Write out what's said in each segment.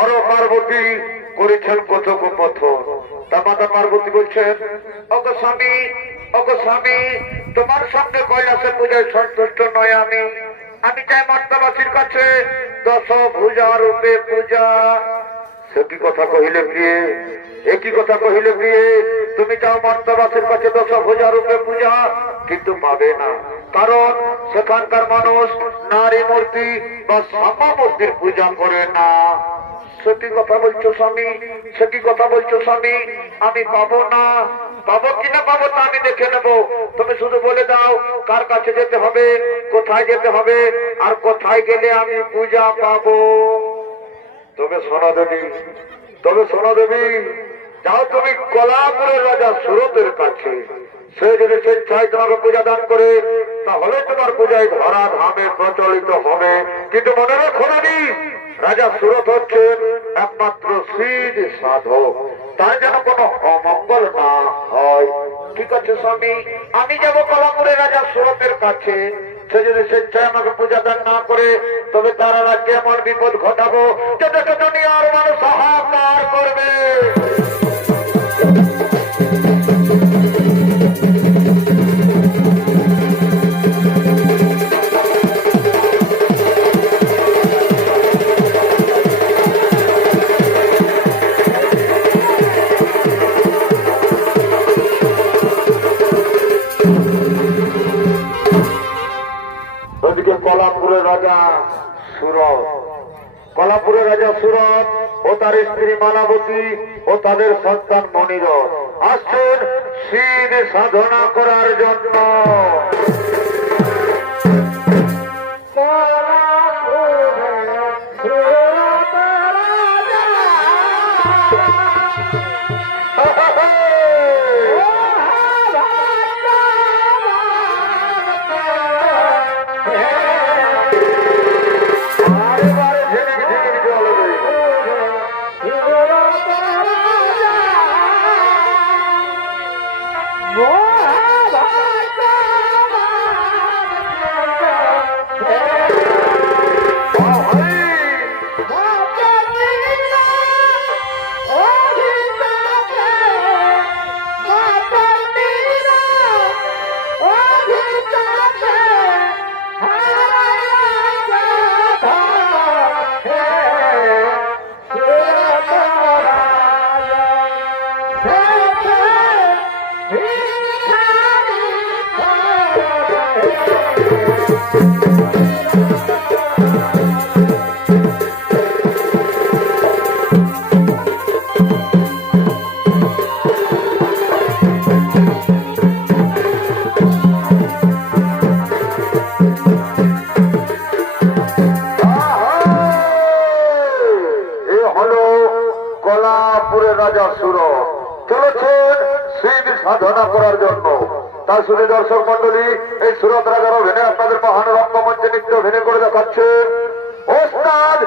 হর পার্বতী করেছেন কথোপকথন। তা মাতা পার্বতী বলছেন, ওগো স্বামী, ওগো স্বামী, তোমার সামনে কৈলাসে পূজায় সন্তুষ্ট নয় আমি। আমি চাই মর্তবাসীর কাছে 10 ভুজা রূপে পূজা। সে কি কথা কহিলে প্রিয়ে, একই কথা কহিলে প্রিয়ে, তুমি চাও মর্তবাসীর কাছে 10 ভুজা রূপে পূজা, কিন্তু পাবে না। কারণ সেখানকার মানুষ নারী মূর্তি বা শ্যামা মূর্তির পূজা করে না। সে কি কথা বলছো স্বামী, সে কি কথা বলছো স্বামী, আমি পাবো না। পাবো কিনা পাবো তা আমি দেখে নেবো। তুমি শুধু বলে দাও কার কাছে যেতে হবে, কোথায় যেতে হবে, আর কোথায় গেলে আমি পূজা পাবো। তবে সোনা দেবী, তবে সোনা দেবী, যাও তুমি কলাপুরের রাজা সুরতের কাছে। সে যদি স্বেচ্ছায় তোমাকে পূজা দান করে, তাহলে তোমার পূজায় ধরা ধামে প্রচলিত হবে। কিন্তু মনে রাখো রানী, রাজা সুরত হচ্ছেন একমাত্র সিদ্ধ সাধক, তার যেন কোনো অমঙ্গল না হয়। ঠিক আছে স্বামী, আমি যাব কলাপুরের রাজা সুরতের কাছে। সে যদি স্বেচ্ছায় আমাকে পূজা দান না করে, তবে তারা রাজ্যে এমন বিপদ ঘটাবো যে দেখে দুনিয়ার মানুষ হাহাকার করবে। ওদিকে কলাপুরের রাজা সুরত, কলাপুরের রাজা সুরত ও তার স্ত্রী মালাবতী ও তাদের সন্তান মনিরথ আসছেন সিদ্ধ সাধনা করার জন্য। রাজা সুরত চলেছেন সিদ্ধ সাধনা করার জন্য। তার শুধু দর্শক মন্ডলী, এই সুরত রাজার অভিনয় আপনাদের মহান রঙ্গমঞ্চে নৃত্য অভিনয় করে দেখাচ্ছে ওস্তাদ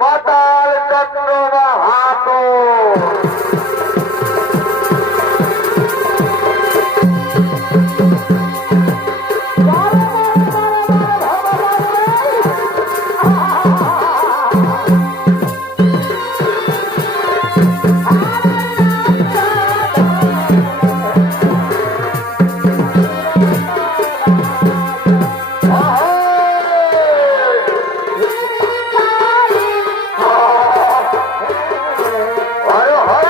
মাতাল চন্দ্র মাহাতো। Hi, hi.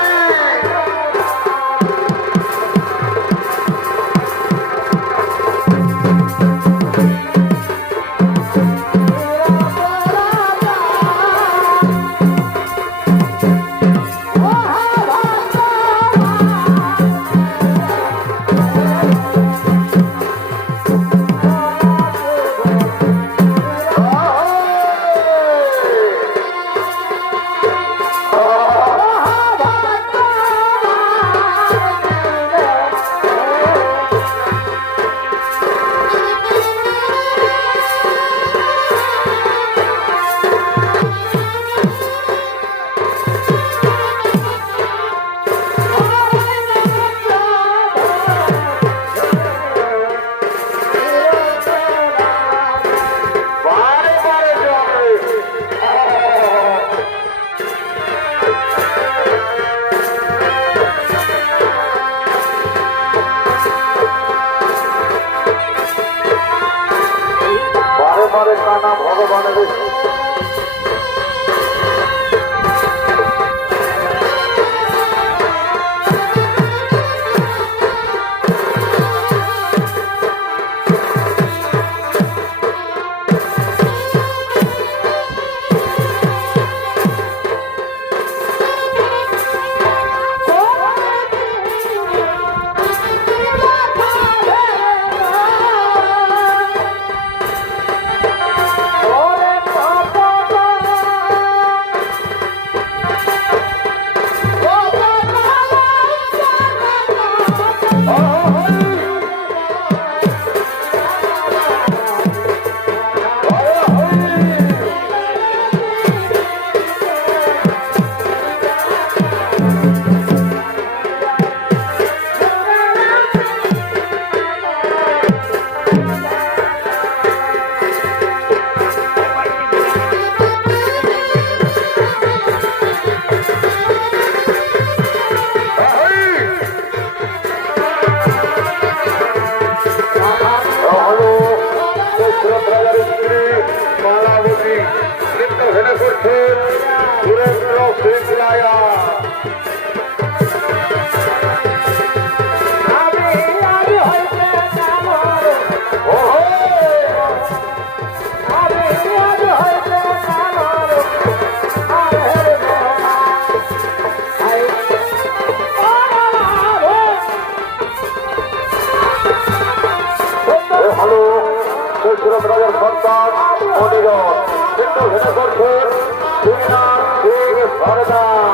সিংরায়া হ্যালো শেষরাম রাজার সন্তান মনির কিন্তু হেনে করছেন শ্রীনাথ সিং সরদার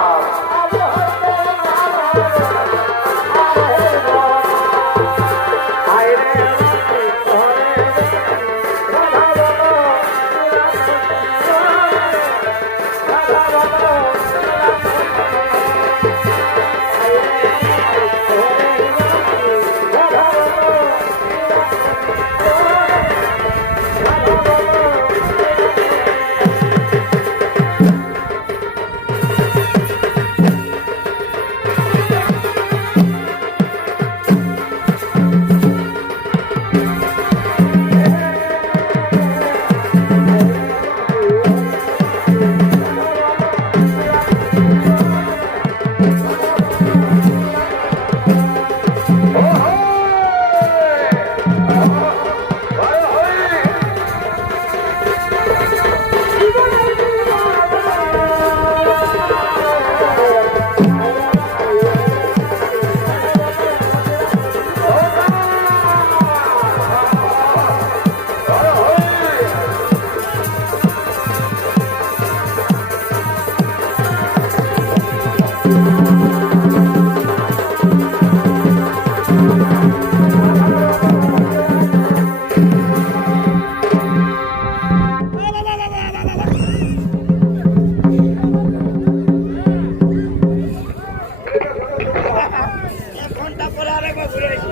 এক ঘন্টা পরে আরেকবার ঘুরে